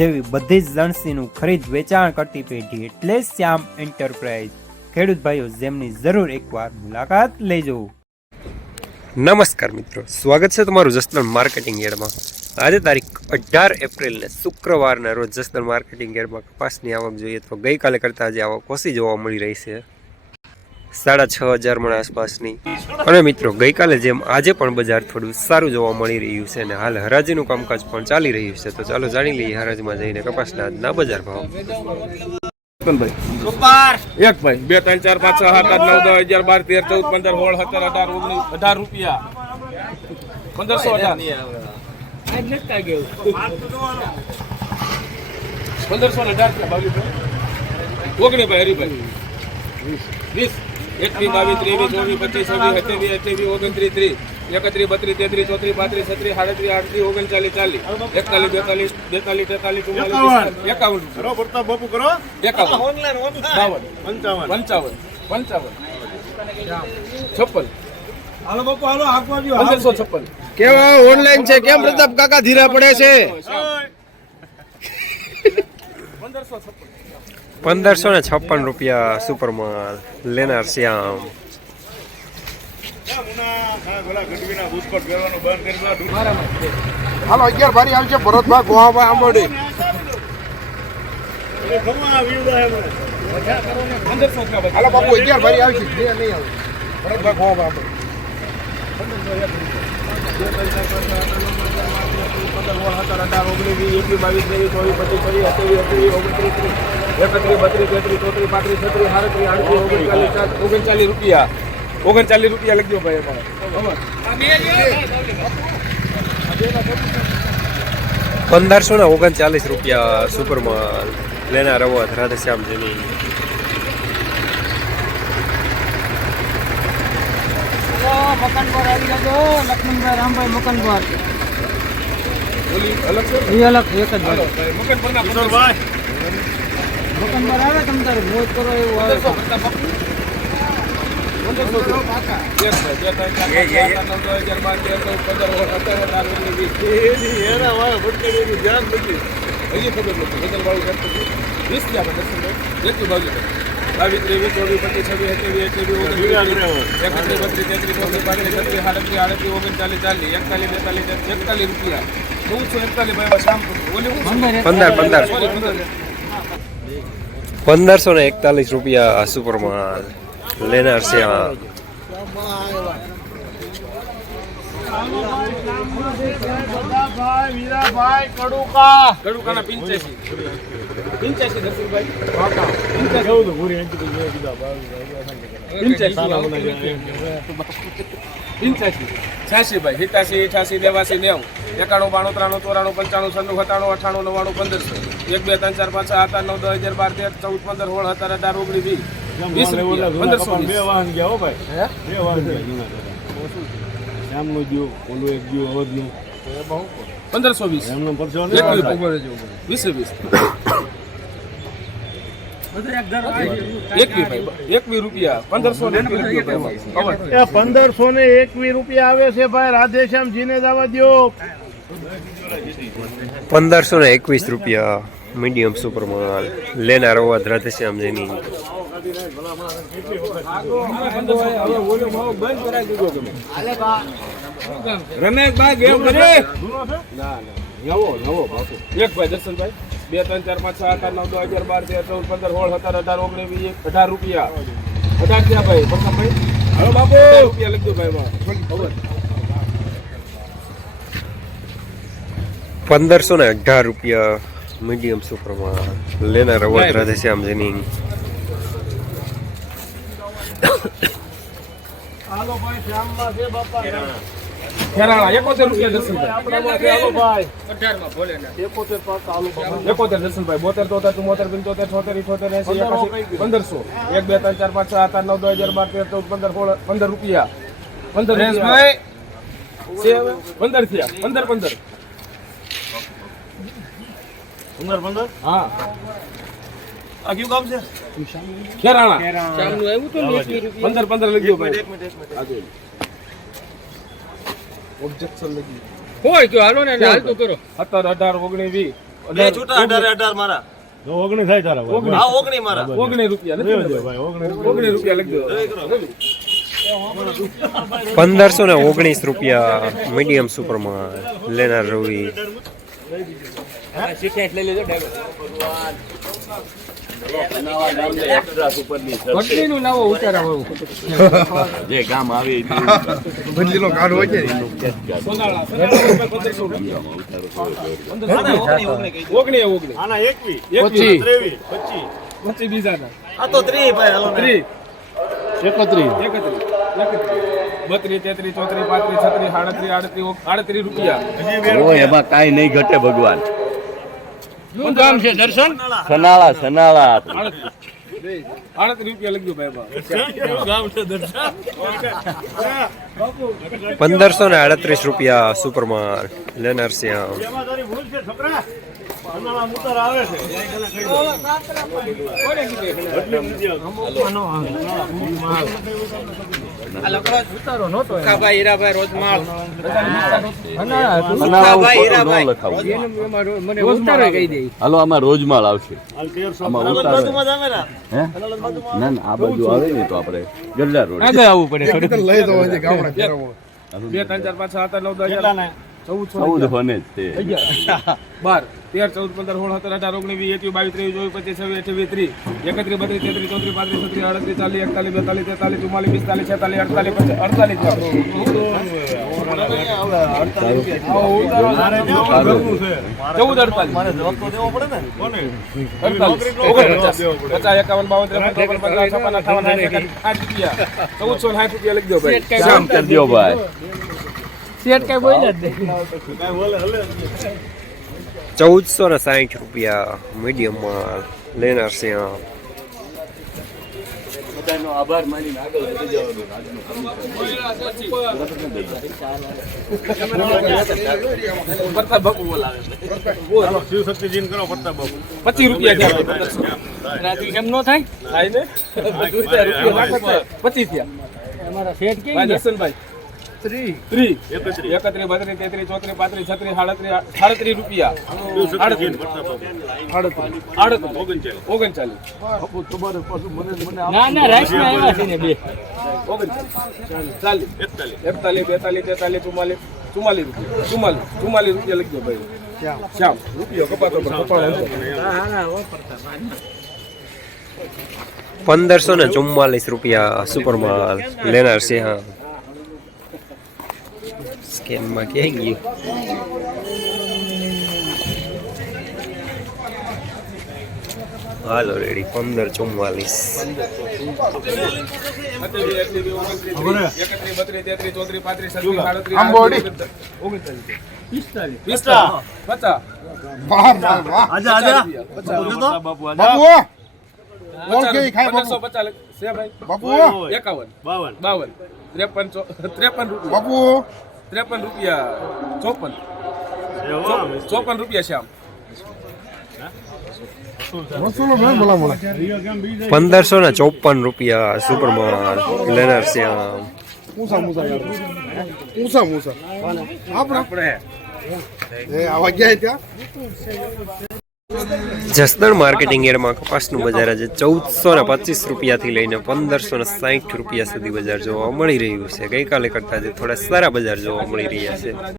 જેવી બધી જ લણસીનું ખરીદ વેચાણ કરતી પેઢી એટલે શ્યામ એન્ટરપ્રાઇઝ. ખેડૂત ભાઈઓ, જેમની જરૂર એકવાર મુલાકાત લેજો. નમસ્કાર મિત્રો, સ્વાગત છે તમારું જસદણ માર્કેટિંગ યાર્ડમાં. આજે તારીખ અઢાર એપ્રિલને શુક્રવારના રોજ જસદણ માર્કેટિંગ યાર્ડમાં કપાસની આવક જોઈએ તો ગઈકાલે કરતાં આજે આવક ઓછી જોવા મળી રહી છે. સાડા છ હજાર મણ આસપાસની. અને મિત્રો ગઈકાલે જેમ આજે પણ બજાર થોડું સારું જોવા મળી રહ્યું છે અને હાલ હરાજીનું કામકાજ પણ ચાલી રહ્યું છે તો ચાલો જાણી લઈએ હરાજીમાં જઈને કપાસના આજના બજાર ભાવ. ભાઈ એક ભાઈ. બે ત્રણ ચાર પાંચ છ સાત આઠ નવ દસ અગિયાર બાર તેર ચૌદ પંદર સોળ સત્તર અઢાર ઓગણીસ અઢાર રૂપિયા. પંદરસો પંદરસો અઢાર ઓગણી ભાઈ હરીભાઈ. વીસ. એકવીસ બાવીસ ત્રેવીસ ચોવીસ પચીસ છવ્વીસ સત્યાવીસ અઠ્યાવીસ ઓગણત્રીસ ત્રીસ એકત્રીસ બત્રીસ તેત્રીસ ચોત્રીસ પાંત્રીસ છત્રીસ સાડત્રીસ આડત્રીસ ઓગણચાલીસ ચાલીસ એકતાલીસ બેતાલીસ બેતાલીસ તેતાલીસ ચુમ્માલીસ એકાવન. બાપુ કરો. એકાવન. બાવન. પંચાવન. પંચાવન. પંચાવન. છપ્પન. હાલો બાપુ હાલો આગવા પંદરસો છપ્પન. કેવા ઓનલાઈન છે? કેમ પ્રતાપ કાકા ધીરા પડે છે? પંદરસો છપ્પન. પંદરસો ને છપ્પન રૂપિયા સુપરમાલ લેનાર શ્યામ હાલો, અગિયાર ભારી આવશે ભરતભાઈ ગોવાભાઈ આંબોડી હાલો, બાપુ, અગિયાર ભારી આવશે બે નહીં ભરતભાઈ ગોવાભાઈ આંબોડી ઓગણચાલીસ રૂપિયા ઓગણચાલીસ રૂપિયા લખજો ભાઈ પંદરસો ને ઓગણચાલીસ રૂપિયા સુપરમાં લેનાર અવધ રાધેશ્યામજીની મકનગોર આવી જજો લક્ષ્મણભાઈ રામભાઈ છે? એ અલગ એક જ ભાઈ. મકનગોર આવે તમ તારે મોજ કરો એવું આવે ઓગણીસ વીસ હજી ખબર નથી. બદલવાળું કરતું. વીસ થયા આપણે દર્શનભાઈ. એકવીસ બાવીસ ત્રેવીસ ચોવીસ પચીસ છવ્વીસ ઓગણત્રીસ એકત્રીસ બત્રીસ તેત્રીસ ચોત્રીસ પાંત્રીસ છત્રીસ સાડત્રીસ આડત્રીસ ઓગણચાલીસ ચાલીસ એકતાલીસ બેતાલીસ એકતાલીસ રૂપિયા. ચૌદસો એકતાલીસ ભાઈ હવે શામ ઓલી હું પંદર પંદરસો ને એકતાલીસ રૂપિયા સુપરમાલ લેનાર શ્યામ કડુકાના પંચ્યાસી છ્યાસી ભાઈ સિત્યાસી અઠ્યાસી નેવાસી નેવું. એકાણું બાણું ત્રાણું ચોરાણું પંચાણું છન્નું સત્તાણું અઠાણું નવ્વાણું પંદરસો. એક બે ત્રણ ચાર પાંચ છ આઠ નવ દસ બાર તેર ચૌદ પંદર સોળ સત્તર અઢાર ઓગણીસ વીસ. વીસ પંદરસો બે વાહન ગયા હો ભાઈ? બે વાહન ગયા જૂના ઓલું એક દ્યો અવધનું પંદરસો વીસ. એમનો પરસો વીસે વીસ એકવી રૂપિયા પંદરસો ને એકવી રૂપિયા પંદરસો ને એકવીસ રૂપિયા આવે છે ભાઈ રાધેશ્યામ જીને જવા દો પંદરસો ને એકવીસ રૂપિયા મીડિયમ સુપર માલ. લેનાર અવધ રાધેશ્યામજીની. રમેશભાઈ ગેમ કરે ના ના. નવો નવો એક ભાઈ દર્શનભાઈ. બે ત્રણ ચાર પાંચ છ આઠ આઠ નવ દસ અગિયાર બાર તેર ચૌદ પંદર સોળ સત્તર અઢાર ઓગણીસ વીસ અઢાર રૂપિયા. અઢાર થયા ભાઈ. પ્રથમભાઈ હવે બાપુ. રૂપિયા લખજો ભાઈ ખબર પંદરસો ને અઢાર રૂપિયા મીડિયમ સુપરમાં લેનાર શ્યામ જેની. હાલો ભાઈ શ્યામમાં છે બાપા. ખેરાળા એકોતેર રૂપિયા દર્શનભાઈ એકોતેર દર્શનભાઈ બોતેર તોતેર ચુમ્મોતેર પંચોતેર છોતેર ઇઠોતેર એસી એકાસી પંદરસો. એક બે ત્રણ ચાર પાંચ છ સાત આઠ નવ દસ હજાર બાર તેર ચૌદ પંદર સોળ પંદર રૂપિયા. પંદર રૂપિયા. પંદર થયા. પંદર પંદર. પંદર પંદર? હા. આ કયું કામ છે? ખેરાળા પંદર પંદર ભાઈ. ઓબ્જેક્શન લખી. હોય તો હાલો ને હાલતું કરો. સત્તર અઢાર ઓગણી વી બે છૂટા અઢાર અઢાર મારા. ઓગણી થાય તારા. હા ઓગણી મારા. ઓગણી રૂપિયા નથી ભાઈ ઓગણી રૂપિયા. લખજો પંદરસો ને ઓગણીસ રૂપિયા મીડિયમ સુપરમાં લેનાર રવિ. નવો ઉતારા હોય જે આવે બદલીનો કાર્ડ હોય છે એકવીસ પચીસ આ તો ત્રી ભાઈ. ત્રીસ એકત્રીસ એકત્રીસ બત્રીસ તેત્રીસ ચોત્રીસ પાંત્રીસ છત્રીસ સાડત્રીસ આડત્રીસ આડત્રીસ રૂપિયા. ઓ એમાં કાંઈ નહીં ઘટે ભગવાન. શું કામ છે દર્શન? સનાળા સનાળા. પંદરસો ને આડત્રીસ રૂપિયા સુપરમાં લેનાર શ્યામ હાલો આમાં રોજમાળ આવશે. ને. ના આ બાજુ આવે ને તો આપણે ગલ્લા રોડ. આગળ આવવું પડે? લઈ દો હજી ગામડા ફેરવો બે ત્રણ ચાર પાંચ સાત આઠ નવ દસ ચૌદ ચૌદ બને હોને જ તે. બાર. તેર ચૌદ પંદર સોળ સત્તર અઢાર ઓગણીસ વીસ એકવીસ બાવીસ ત્રેવીસ ચોવીસ પચીસ છવ્વીસ અઠ્યાવીસ ત્રીસ એકત્રીસ બત્રીસ તેત્રીસ ચોત્રીસ પાંત્રીસ છત્રીસ આડત્રીસ ચાલીસ એકતાલીસ બેતાલીસ તેતાલીસ ચુમ્માલીસ પિસ્તાલીસ છેતાલીસ અડતાલીસ પચાસ અડતાલીસ ઘરનું છે. ચૌદ અડતાલીસ. કોને? અડતાલીસ. ઓગણપચાસ પચાસ. એકાવન બાવન ત્રેપન ચોપન પચાસ છપ્પન અઠાવન સાઠ એકસઠ સાઠ રૂપિયા. ચૌદસો ને સાઠ રૂપિયા લખી દો ભાઈ. શામ કરી દો ભાઈ શેઠ કઈ બોલ્યા જ નહીં. કાંઈ બોલે હલે. ચૌદસો ને સાહીઠ રૂપિયા મીડિયમમાં લેનાર છે બધાનો આભાર માનીને આગળ વધી જવાનું પ્રતાપ બાપુ બોલાવે હાલો શિવશક્તિજીને કરો પ્રતાપ બાબુ પચીસ રૂપિયા થયા ભાઈ, પંદરસો. રાત્રિ કેમ નો થાય? થાય ને? રૂપિયા પચીસ થયા. અમારા શેઠ કે ભાઈ દર્શનભાઈ ઓગણચાલીસ. ના ના રાઈસમાં છે ને બે. ઓગણચાલીસ. ચાલીસ. એકતાલીસ. બેતાલીસ તેતાલીસ ચુમ્માલીસ. ચુમ્માલીસ રૂપિયા. ચુમ્માલીસ. ચુમ્માલીસ રૂપિયા લખજો ભાઈ. શ્યામ. રૂપિયો કપાતો પંદરસો ને ચુમ્માલીસ રૂપિયા સુપરમાં લેનાર શ્યામ સ્કેનમાં ક્યાં ગયું હાલો રેડી પંદર ચુમ્માલીસ બાપુ એકાવન બાવન બાવન ત્રેપન ચો- ત્રેપન રૂપિયા બાપુ ત્રેપન રૂપિયા ચોપન. ચોપન રૂપિયા છે વસૂલો મેં બોલા બોલા. રિયો કેમ બીજે પંદરસો ને ચોપન રૂપિયા સુપરમાં લેનાર શ્યામ ઊંસા મૂસા યાર. ઊંસા મૂસા. આપણે આપણે. એ આવા ગયા ત્યાં? જસદણ માર્કેટિંગ એરમાં કપાસનું બજાર આજે ચૌદસો ને પચીસ રૂપિયાથી લઈને પંદરસો ને સાહીઠ રૂપિયા સુધી બજાર જોવા મળી રહ્યું છે. ગઈકાલે કરતાં આજે થોડા સારા બજાર જોવા મળી રહ્યા છે.